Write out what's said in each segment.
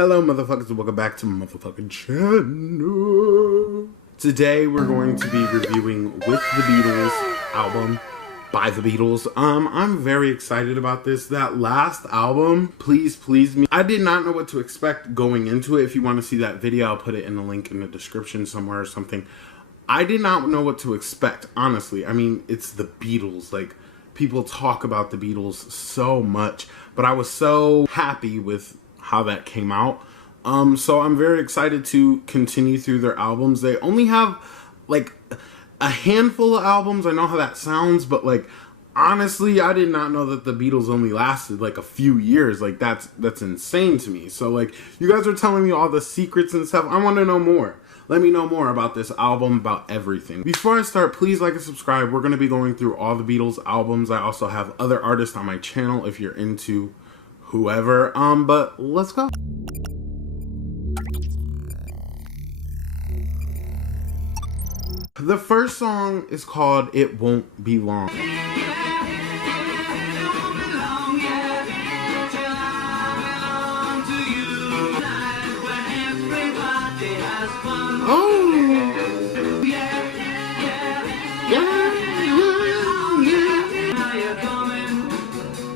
Hello motherfuckers and welcome back to my motherfucking channel. Today we're going to be reviewing With the Beatles album by the Beatles. I'm very excited about this. That last album, Please Please Me, I did not know what to expect going into it. If you want to see that video, I'll put it in the link in the description somewhere or something. I did not know what to expect, honestly. I mean, it's the Beatles. Like, people talk about the Beatles so much, but I was so happy with how that came out. So I'm very excited to continue through their albums. They only have like a handful of albums. I know how that sounds, but like honestly, I did not know that the Beatles only lasted like a few years. Like that's insane to me. So like you guys are telling me all the secrets and stuff. I want to know more. Let me know more about this album, about everything. Before I start, please like and subscribe. We're going to be going through all the Beatles albums. I also have other artists on my channel if you're into whoever. But let's go. The first song is called It Won't Be Long.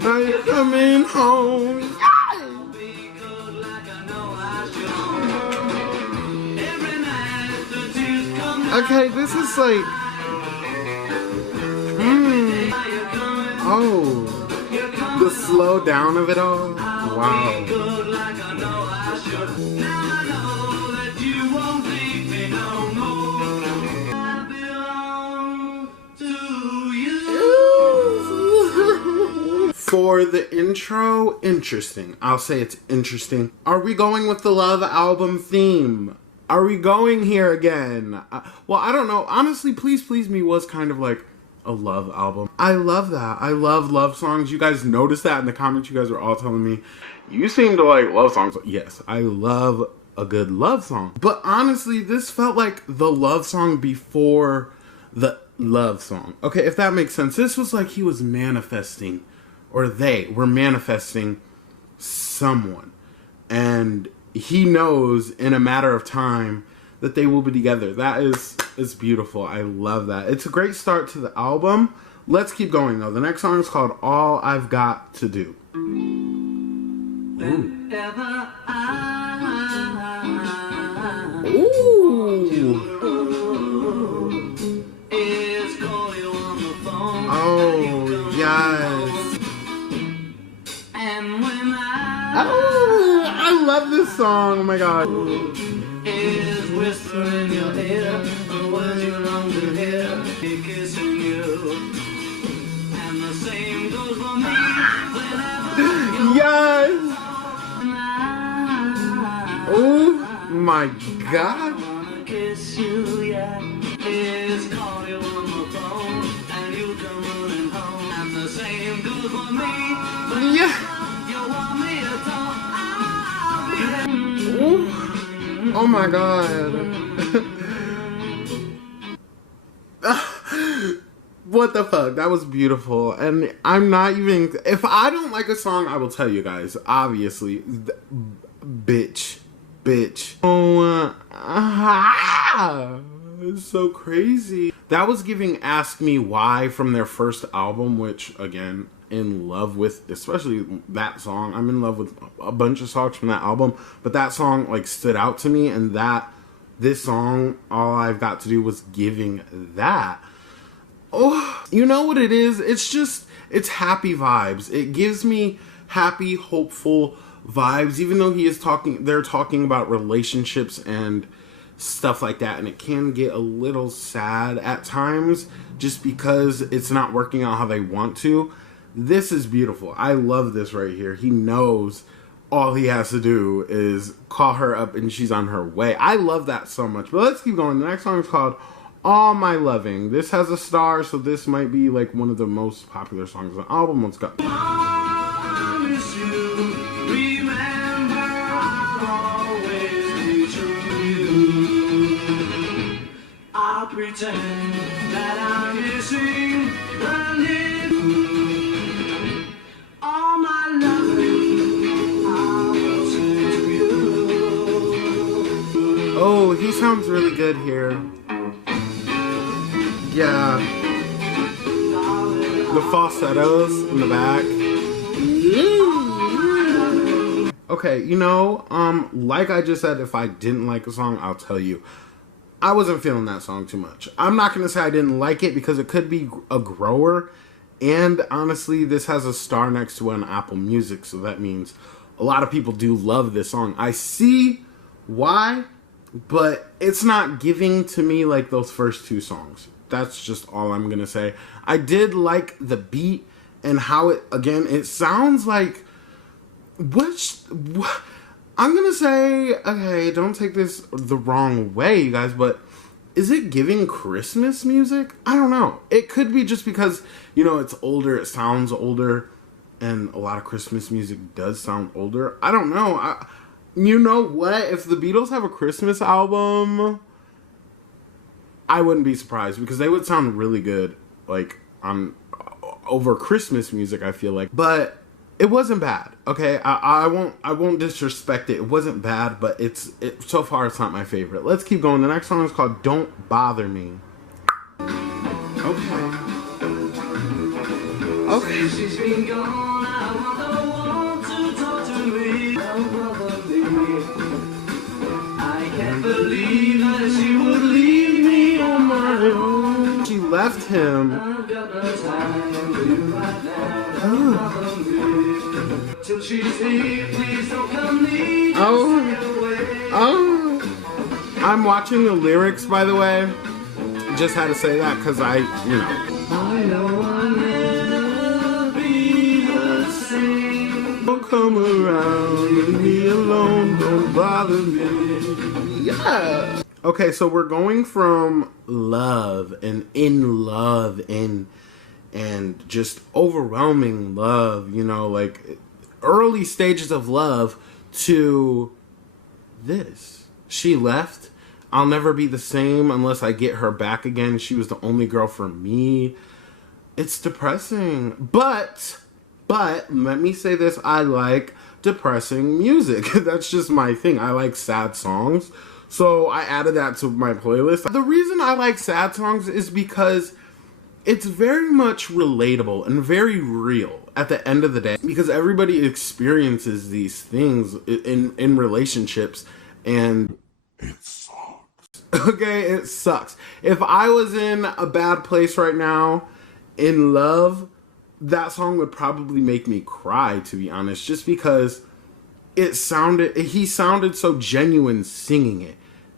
Are you coming home? Okay, this is like, oh, the slow down of it all. Wow. For the intro, interesting. I'll say it's interesting. Are we going with the Love album theme? Are we going here again? Well, I don't know. Honestly, Please Please Me was kind of like a love album. I love that. I love love songs. You guys noticed that in the comments. You guys were all telling me, you seem to like love songs. Yes, I love a good love song. But honestly, this felt like the love song before the love song. Okay, if that makes sense. This was like he was manifesting, or they were manifesting someone. And he knows in a matter of time that they will be together. That is beautiful. I love that. It's a great start to the album. Let's keep going though. The next song is called All I've Got to Do. Oh, yes. Oh, I love this song. Oh my god. Is whispering your ear, the words you long to hear, kissing you. And the same goes for me. Yes. Oh my god. Kiss you, yeah. Is call you on the phone, and you come running home. And the same goes for me. Yeah. Oh my god. What the fuck? That was beautiful. And I'm not even, if I don't like a song, I will tell you guys. Obviously. Bitch. Oh, it's so crazy. That was giving Ask Me Why from their first album, which again, in love with, especially that song. I'm in love with a bunch of songs from that album, but that song like stood out to me, and this song, All I've Got to Do, was giving that. Oh, you know what it is? It's happy vibes. It gives me happy, hopeful vibes, even though they're talking about relationships and stuff like that, and it can get a little sad at times just because it's not working out how they want to. This is beautiful. I love this right here. He knows all he has to do is call her up and she's on her way. I love that so much. But let's keep going. The next song is called All My Loving. This has a star, so this might be like one of the most popular songs on the album. Let's go. I miss you. Remember, I'll always be true to you. I'll pretend that I'm missing running. All my loving, I will sing to you. Oh, he sounds really good here. Yeah. The falsettos in the back. Okay, you know, like I just said, if I didn't like a song, I'll tell you. I wasn't feeling that song too much. I'm not going to say I didn't like it because it could be a grower. And honestly, this has a star next to it on Apple Music, so that means a lot of people do love this song. I see why, but it's not giving to me like those first two songs. That's just all I'm going to say. I did like the beat and how it, again, it sounds like, I'm going to say, okay, don't take this the wrong way, you guys, but is it giving Christmas music? I don't know. It could be just because, you know, it's older, it sounds older, and a lot of Christmas music does sound older. I don't know. You know what? If the Beatles have a Christmas album, I wouldn't be surprised because they would sound really good, like, on over Christmas music, I feel like. But it wasn't bad, okay? I won't disrespect it. It wasn't bad, but so far it's not my favorite. Let's keep going. The next song is called Don't Bother Me. Okay. Okay. She's been gone, I want to talk to me. Don't bother me. I can't believe that she would leave me on my own. She left him. I've got no time for you right now. Don't bother me. Till she's here, please don't come near. Oh. I'm watching the lyrics, by the way. Just had to say that because I know I'll never be the same. Don't come around and be alone. Don't bother me. Yeah. Okay, so we're going from love and in love and just overwhelming love, you know, like early stages of love to this. She left. I'll never be the same unless I get her back again. She was the only girl for me. It's depressing. But let me say this. I like depressing music. That's just my thing. I like sad songs. So I added that to my playlist. The reason I like sad songs is because it's very much relatable and very real at the end of the day. Because everybody experiences these things in relationships and it sucks. Okay, it sucks. If I was in a bad place right now, in love, that song would probably make me cry, to be honest. Just because he sounded so genuine singing it.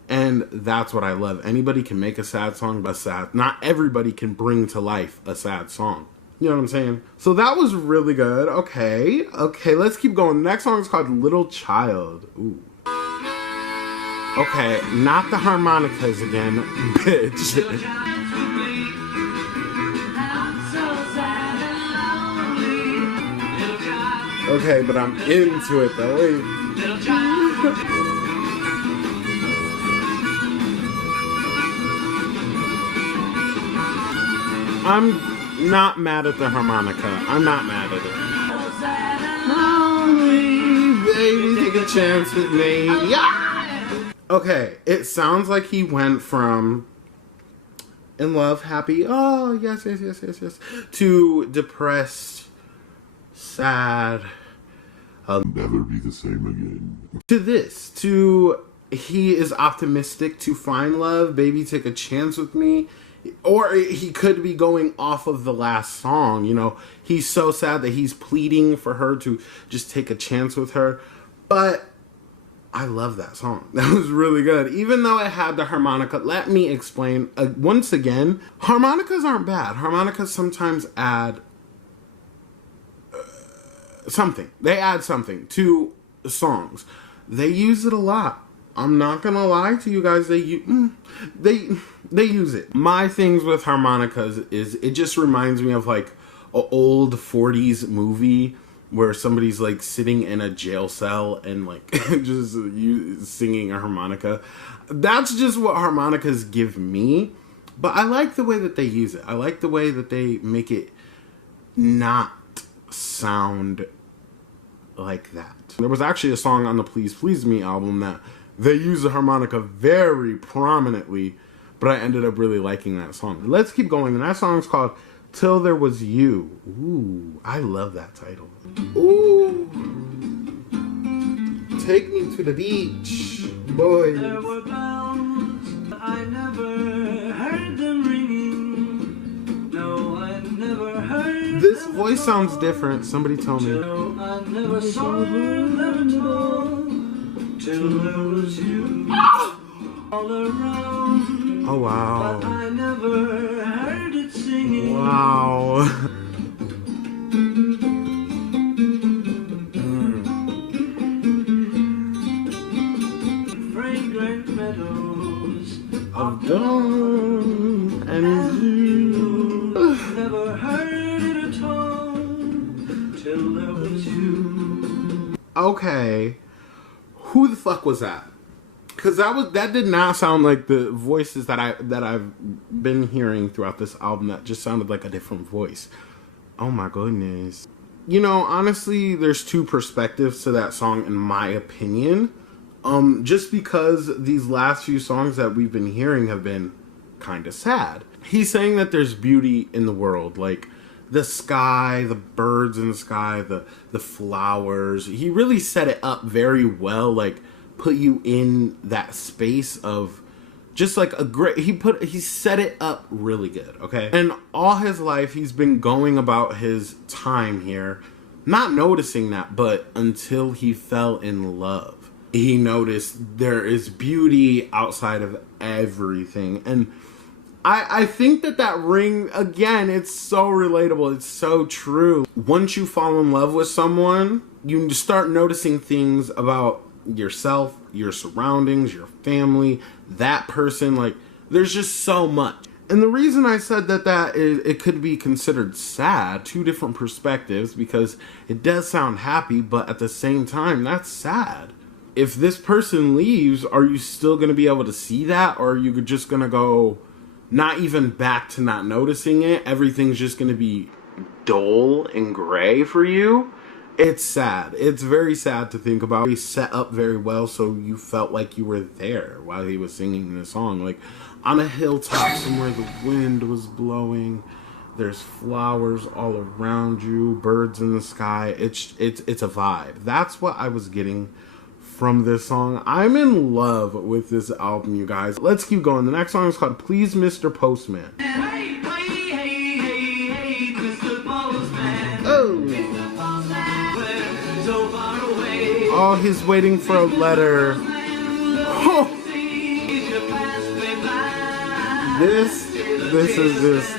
And that's what I love. Anybody can make a sad song, but not everybody can bring to life a sad song. You know what I'm saying? So that was really good. Okay, let's keep going. The next song is called Little Child. Ooh. Okay, not the harmonicas again, bitch. Okay, but I'm into it though. Wait. I'm not mad at the harmonica. I'm not mad at it. Baby, take a chance with me. Yeah! Okay, it sounds like he went from in love, happy, oh, yes, to depressed, sad, I'll never be the same again. To this, to he is optimistic to find love, baby, take a chance with me. Or he could be going off of the last song, you know. He's so sad that he's pleading for her to just take a chance with her. But I love that song. That was really good. Even though it had the harmonica, let me explain. Once again, harmonicas aren't bad. Harmonicas sometimes add something. They add something to songs. They use it a lot. I'm not gonna lie to you guys. They use it. My things with harmonicas is it just reminds me of like an old 40s movie where somebody's like sitting in a jail cell and like just singing a harmonica. That's just what harmonicas give me. But I like the way that they use it. I like the way that they make it not sound like that. There was actually a song on the Please Please Me album that They use the harmonica very prominently, but I ended up really liking that song. Let's keep going. And that song is called Till There Was You. Ooh, I love that title. Ooh. Take me to the beach, boys. There were bells, I never heard them ringing. No, I never heard. This voice sounds different. Somebody tell me. No, I never saw them at all. Till there was you all around. Oh wow. But I never heard it singing. Wow. Fragrant meadows Of dawn and you. never heard it at all. Till there was you. Okay. Who the fuck was that? Because that did not sound like the voices that I've been hearing throughout this album. That just sounded like a different voice. Oh my goodness. You know, honestly, there's two perspectives to that song in my opinion. Just because these last few songs that we've been hearing have been kind of sad. He's saying that there's beauty in the world, like the sky, the birds in the sky, the flowers. He really set it up very well, like put you in that space of just like a great, he set it up really good, okay? And all his life he's been going about his time here, not noticing that, but until he fell in love, he noticed there is beauty outside of everything. And I think that ring, again, it's so relatable. It's so true. Once you fall in love with someone, you start noticing things about yourself, your surroundings, your family, that person. Like, there's just so much. And the reason I said that is it could be considered sad, two different perspectives, because it does sound happy, but at the same time, that's sad. If this person leaves, are you still going to be able to see that? Or are you just going to go not even back to not noticing it? Everything's just going to be dull and gray for you. It's sad. It's very sad to think about. He set up very well so you felt like you were there while he was singing the song. Like on a hilltop somewhere, the wind was blowing. There's flowers all around you, birds in the sky. It's a vibe. That's what I was getting from this song. I'm in love with this album, you guys. Let's keep going. The next song is called Please Mr. Postman. Hey, hey, hey, hey, hey, Mr. Postman. Oh. Mr. Postman, so far away. Oh, he's waiting for a letter. Oh. This is just,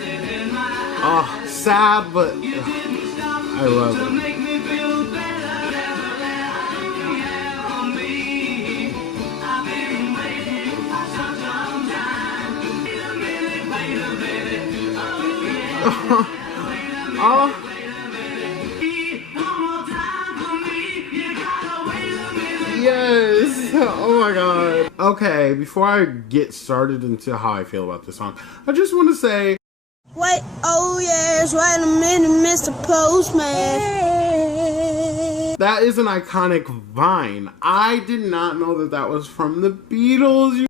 oh, sad, but I love it. Oh. Yes. Oh my god. Okay, before I get started into how I feel about this song, I just want to say, wait, oh yes, wait a minute, Mr. Postman. that is an iconic vine. I did not know that was from the Beatles.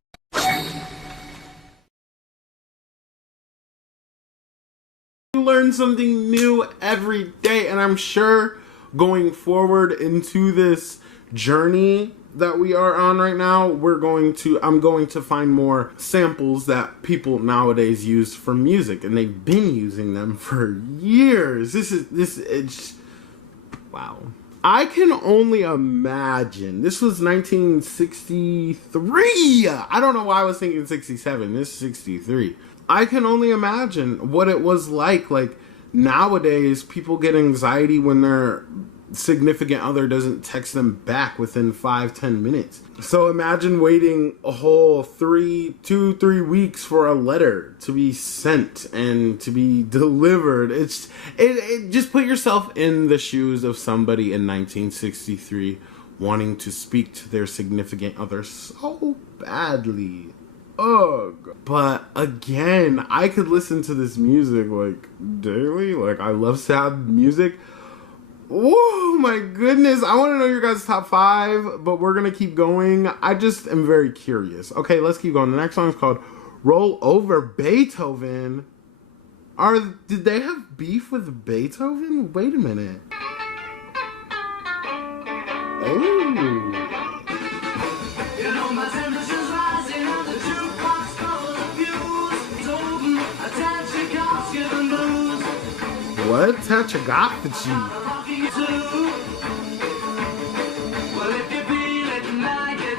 Learn something new every day, and I'm sure going forward into this journey that we are on right now, I'm going to find more samples that people nowadays use for music, and they've been using them for years. It's wow. I can only imagine. This was 1963. I don't know why I was thinking 67. This is 63. I can only imagine what it was like nowadays people get anxiety when their significant other doesn't text them back within 5-10 minutes. So imagine waiting a whole 3 weeks for a letter to be sent and to be delivered. It just put yourself in the shoes of somebody in 1963 wanting to speak to their significant other so badly. Ugh. But again, I could listen to this music like daily. Like, I love sad music, Oh my goodness. I want to know your guys' top 5, but we're going to keep going. I just am very curious. Okay, let's keep going. The next song is called Roll Over Beethoven. Did they have beef with Beethoven? Wait a minute. Oh. You know my temperature's rising and the jukebox full of views. Beethoven, attach your cops, give them blues. What? Tachagophagy. Rocking you too. Well, if you feel it and like it.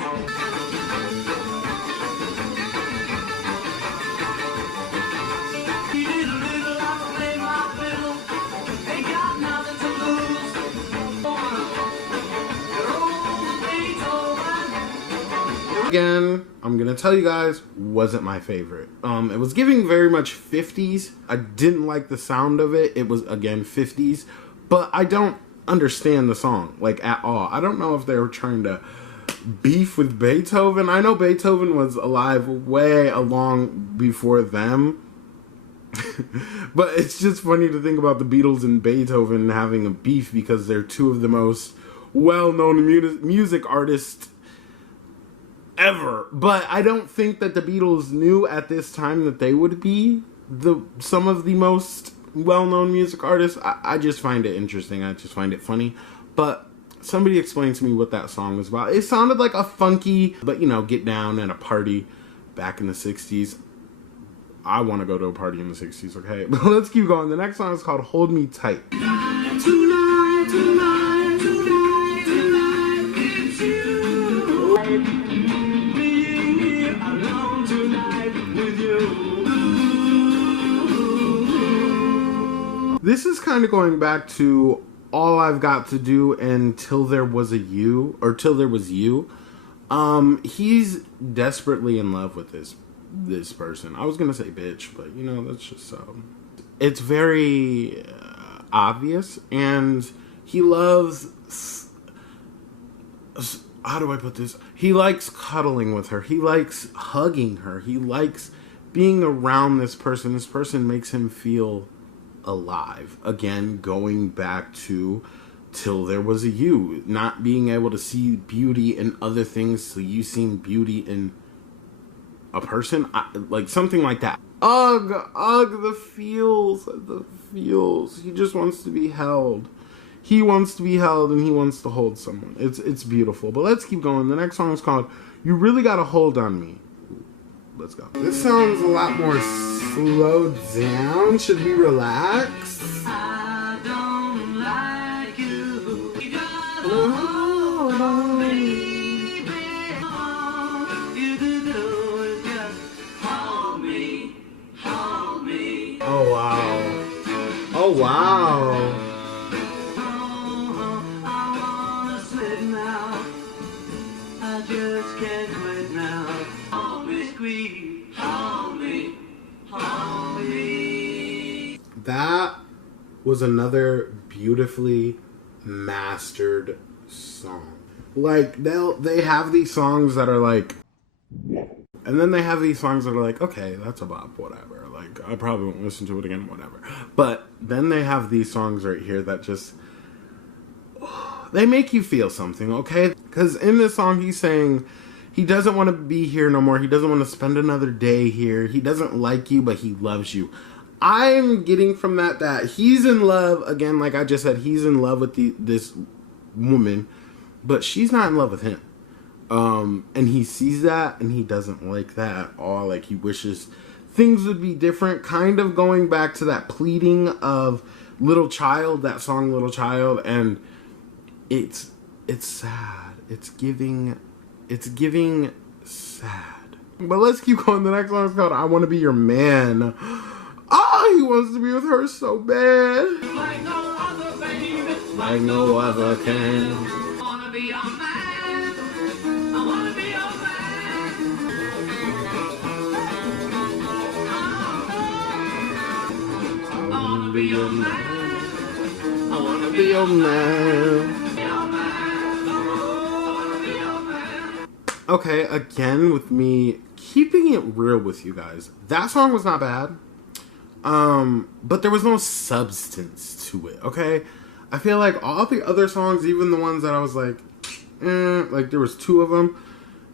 Little, I play my fiddle. Ain't got nothing to lose. You're old Beethoven. Again, I'm gonna tell you guys, wasn't my favorite. It was giving very much 50s. I didn't like the sound of it. It was, again, 50s. But I don't understand the song, like, at all. I don't know if they were trying to beef with Beethoven. I know Beethoven was alive way along before them. But it's just funny to think about the Beatles and Beethoven having a beef because they're two of the most well-known music artists ever. But I don't think that the Beatles knew at this time that they would be some of the most well-known music artists. I just find it interesting. I just find it funny. But somebody explain to me what that song was about. It sounded like a funky, but, you know, get down at a party back in the 60s. I want to go to a party in the 60s, okay? But let's keep going. The next song is called Hold Me Tight. Tonight, tonight, tonight, tonight, it's you. Being here alone tonight with you. This is kind of going back to All I've Got to Do and Till There Was a You, or Till There Was You. He's desperately in love with this person. I was gonna say bitch, but you know, that's just it's very obvious, and he loves, how do I put this? He likes cuddling with her. He likes hugging her. He likes being around this person. This person makes him feel alive. Again, going back to Till There Was a You. Not being able to see beauty in other things, so you seen beauty in a person, like something like that. Ugh, the feels. He just wants to be held. He wants to be held, and he wants to hold someone. It's beautiful. But let's keep going. The next song is called You Really Got a Hold on Me. Let's go. This sounds a lot more slowed down. Should we relax? I don't like you. You got a Oh, hold on me, baby. All you do is just hold me, hold me. Oh, wow. Oh, wow. Oh, I wanna slip now. I just can't quit now. Hold me, squeeze, hold me, hold me. That was another beautifully mastered song. Like, they have these songs that are like, and then they have these songs that are like, okay, that's a bop, whatever. Like, I probably won't listen to it again, whatever. But then they have these songs right here that just, they make you feel something, okay? Because in this song, he's saying he doesn't want to be here no more. He doesn't want to spend another day here. He doesn't like you, but he loves you. I'm getting from that he's in love, again, like I just said, he's in love with this woman, but she's not in love with him. And he sees that, and he doesn't like that at all. Like, he wishes things would be different, kind of going back to that pleading of Little Child, that song Little Child, and it's sad. It's giving sad. But let's keep going. The next song is called I Want to Be Your Man. Oh, he wants to be with her so bad. Like no other, baby. Like no other can. I wanna be your man. I wanna be your man. I wanna be your man. I wanna be your man. Okay, again, with me keeping it real with you guys, that song was not bad. But there was no substance to it, okay? I feel like all the other songs, even the ones that I was like there was 2 of them,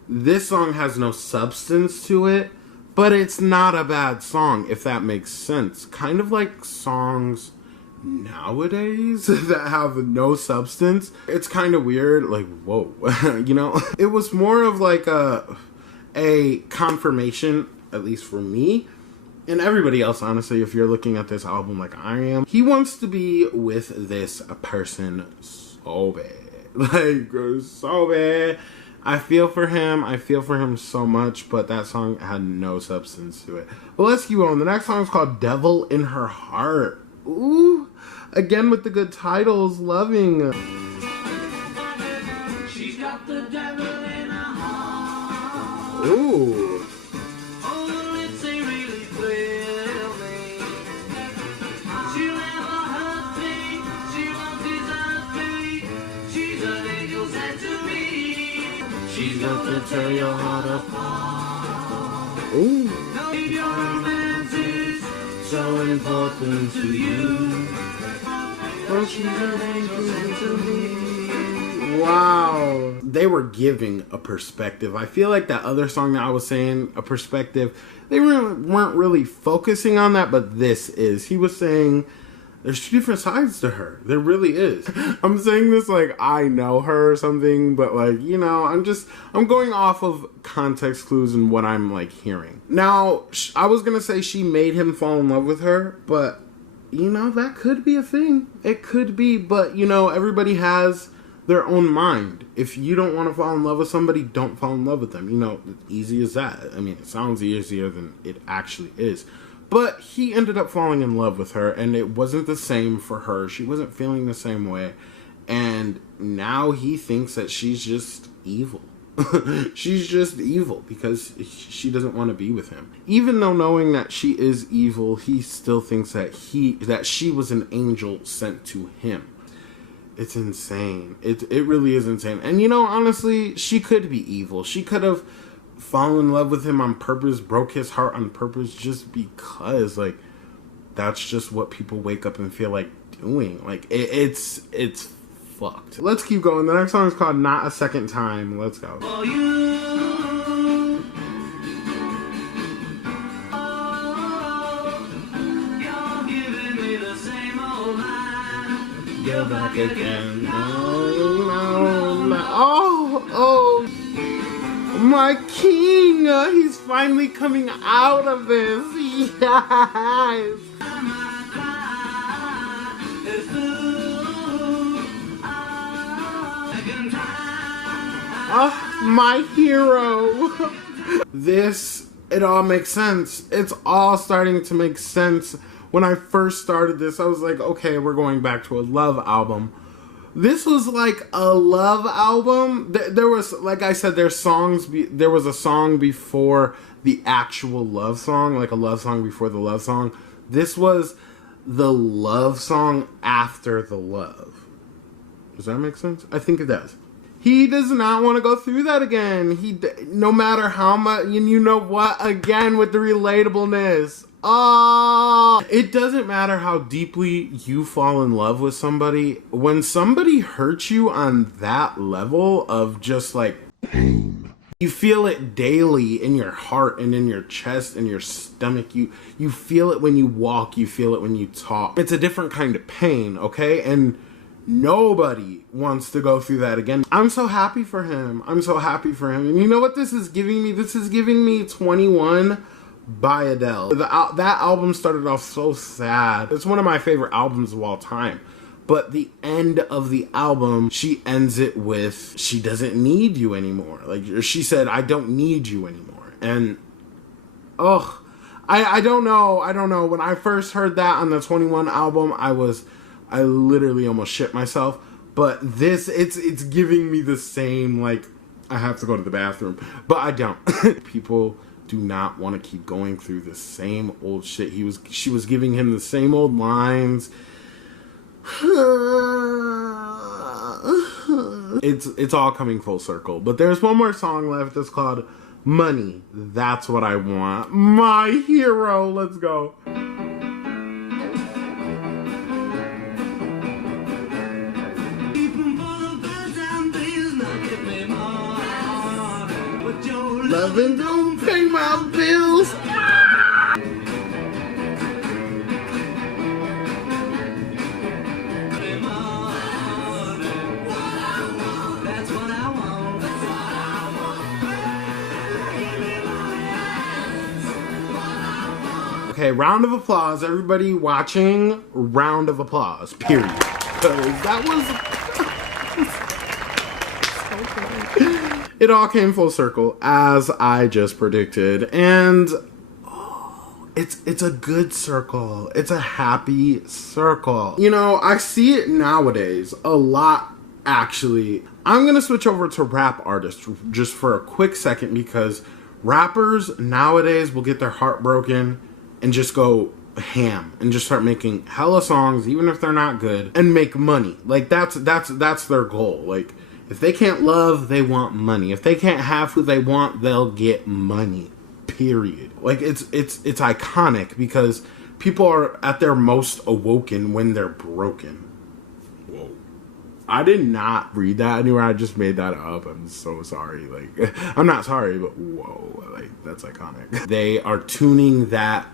this song has no substance to it, but it's not a bad song, if that makes sense. Kind of like songs nowadays that have no substance. It's kind of weird, like, whoa. You know, it was more of like a confirmation, at least for me and everybody else, honestly, if you're looking at this album like I am. He wants to be with this person so bad, like so bad. I feel for him. I feel for him so much, but that song had no substance to it. But let's keep on. The next song is called Devil in Her Heart. Ooh, again with the good titles, loving. She's got the devil in her heart. Ooh. Oh, it's a really clear me. She'll never hurt me. She won't desert me. She's an angel sent to me. She's got to tear your heart apart. Ooh. No, your romance is so important to you. Well, she's an angel sent to me. Wow. They were giving a perspective. I feel like that other song that I was saying, a perspective, they weren't really focusing on that, but this is. He was saying there's 2 different sides to her. There really is. I'm saying this like I know her or something, but like, you know, I'm going off of context clues and what I'm like hearing. Now, I was going to say she made him fall in love with her, but you know, that could be a thing. It could be, but you know, everybody has their own mind. If you don't want to fall in love with somebody, don't fall in love with them. You know, easy as that. I mean, it sounds easier than it actually is. But he ended up falling in love with her, and it wasn't the same for her. She wasn't feeling the same way. And now he thinks that she's just evil. She's just evil because she doesn't want to be with him. Even though knowing that she is evil, he still thinks that she was an angel sent to him. It's insane. It really is insane. And you know, honestly, she could be evil. She could have fallen in love with him on purpose, broke his heart on purpose just because, like, that's just what people wake up and feel like doing. Like, it's fucked. Let's keep going. The next song is called Not a Second Time. Let's go. For you. Oh, you're giving me the same old line. Go back again. No. Oh, my king. He's finally coming out of this. Yes. Oh, my hero. It all makes sense. It's all starting to make sense. When I first started this, I was like, okay, we're going back to a love album. This was like a love album. There was, like I said, there was a song before the actual love song, like a love song before the love song. This was the love song after the love. Does that make sense? I think it does. He does not want to go through that again. No matter how much, you know what? Again, with the relatableness. It doesn't matter how deeply you fall in love with somebody. When somebody hurts you on that level of just like pain, you feel it daily in your heart and in your chest and your stomach. You feel it when you walk. You feel it when you talk. It's a different kind of pain, okay? And nobody wants to go through that again. I'm so happy for him. I'm so happy for him. And you know what this is giving me? This is giving me 21 by Adele. That album started off so sad. It's one of my favorite albums of all time. But the end of the album, she ends it with, she doesn't need you anymore. Like, she said, I don't need you anymore. And, I don't know. When I first heard that on the 21 album, I literally almost shit myself. But this, it's giving me the same, like, I have to go to the bathroom. But I don't. People do not want to keep going through the same old shit. She was giving him the same old lines. It's all coming full circle. But there's one more song left that's called Money. That's what I want. My hero. Let's go. Loving don't pay my bills. That's what I want. Okay, round of applause. Everybody watching, round of applause, period. Because that was... It all came full circle, as I just predicted. And it's a good circle. It's a happy circle. You know, I see it nowadays a lot, actually. I'm going to switch over to rap artists just for a quick second, because rappers nowadays will get their heart broken and just go ham and just start making hella songs, even if they're not good, and make money. Like that's their goal. Like, if they can't love, they want money. If they can't have who they want, they'll get money. Period. Like, it's iconic because people are at their most awoken when they're broken. Whoa. I did not read that anywhere. I just made that up. I'm so sorry. Like, I'm not sorry, but whoa, like, that's iconic. They are tuning that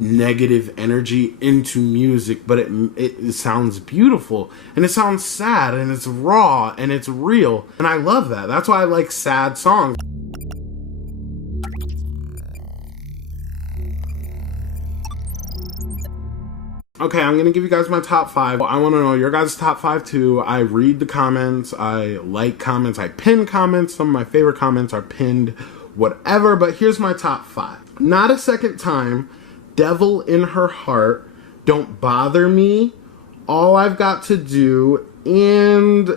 negative energy into music, but it sounds beautiful, and it sounds sad, and it's raw, and it's real, and I love that. That's why I like sad songs. Okay, I'm gonna give you guys my top 5. I want to know your guys' top 5 too. I read the comments, I like comments, I pin comments. Some of my favorite comments are pinned, whatever, but here's my top 5. Not a Second Time, Devil in Her Heart, Don't Bother Me, All I've Got to Do, and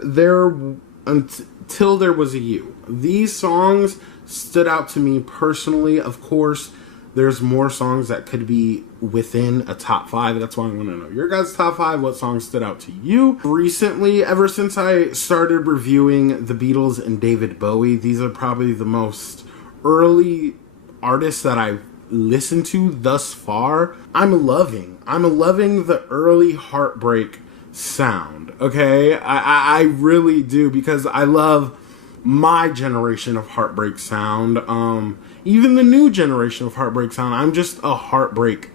Until There Was a You. These songs stood out to me personally. Of course, there's more songs that could be within a top 5. That's why I want to know your guys' top 5. What songs stood out to you? Recently, ever since I started reviewing the Beatles and David Bowie, these are probably the most early artists that I've listened to thus far. I'm loving the early Heartbreak sound. Okay, I really do, because I love my generation of Heartbreak sound. Even the new generation of Heartbreak sound. I'm just a Heartbreak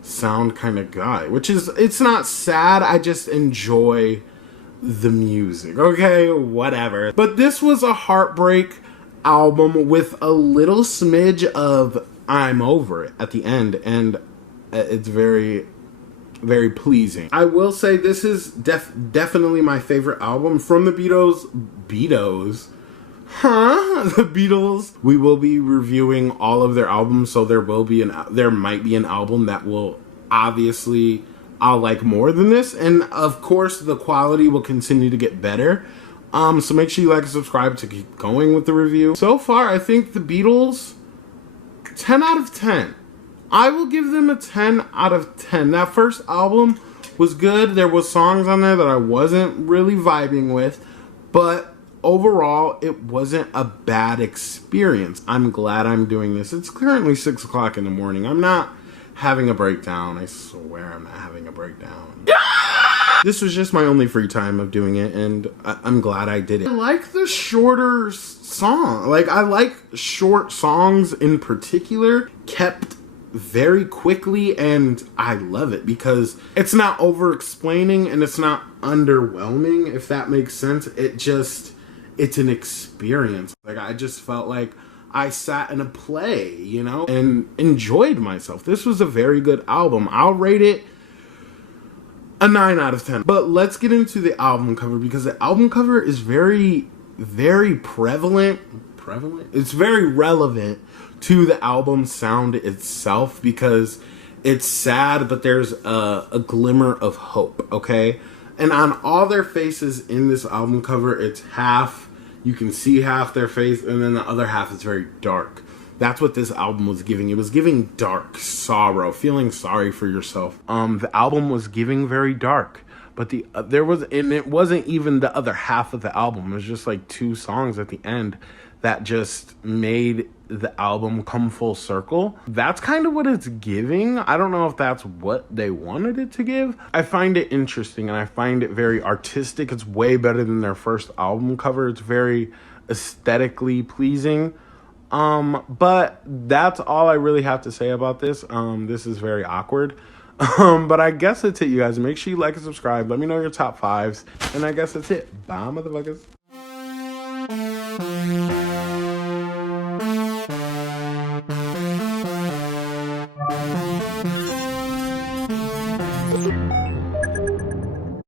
sound kind of guy, which is, it's not sad. I just enjoy the music. Okay, whatever. But this was a Heartbreak album with a little smidge of I'm Over It at the end, and it's very, very pleasing. I will say this is definitely my favorite album from the Beatles. The Beatles. We will be reviewing all of their albums, so there might be an album that will obviously I'll like more than this, and of course the quality will continue to get better. So make sure you like and subscribe to keep going with the review. So far, I think the Beatles, 10 out of 10. I will give them a 10 out of 10. That first album was good. There was songs on there that I wasn't really vibing with, but overall, it wasn't a bad experience. I'm glad I'm doing this. It's currently 6 o'clock in the morning. I'm not having a breakdown. I swear I'm not having a breakdown. This was just my only free time of doing it, and I'm glad I did it. I like the shorter song. Like, I like short songs in particular, kept very quickly, and I love it because it's not over-explaining and it's not underwhelming, if that makes sense. It's an experience. Like, I just felt like I sat in a play, you know, and enjoyed myself. This was a very good album. I'll rate it a 9 out of 10. But let's get into the album cover, because the album cover is very, very prevalent. It's very relevant to the album sound itself, because it's sad, but there's a glimmer of hope, okay? And on all their faces in this album cover, it's half, you can see half their face, and then the other half is very dark. That's what this album was giving. It was giving dark sorrow, feeling sorry for yourself. The album was giving very dark, but it wasn't even the other half of the album. It was just like 2 songs at the end that just made the album come full circle. That's kind of what it's giving. I don't know if that's what they wanted it to give. I find it interesting, and I find it very artistic. It's way better than their first album cover. It's very aesthetically pleasing. But that's all I really have to say about this. This is very awkward. But I guess that's it, you guys. Make sure you like and subscribe. Let me know your top 5s. And I guess that's it. Bye, motherfuckers.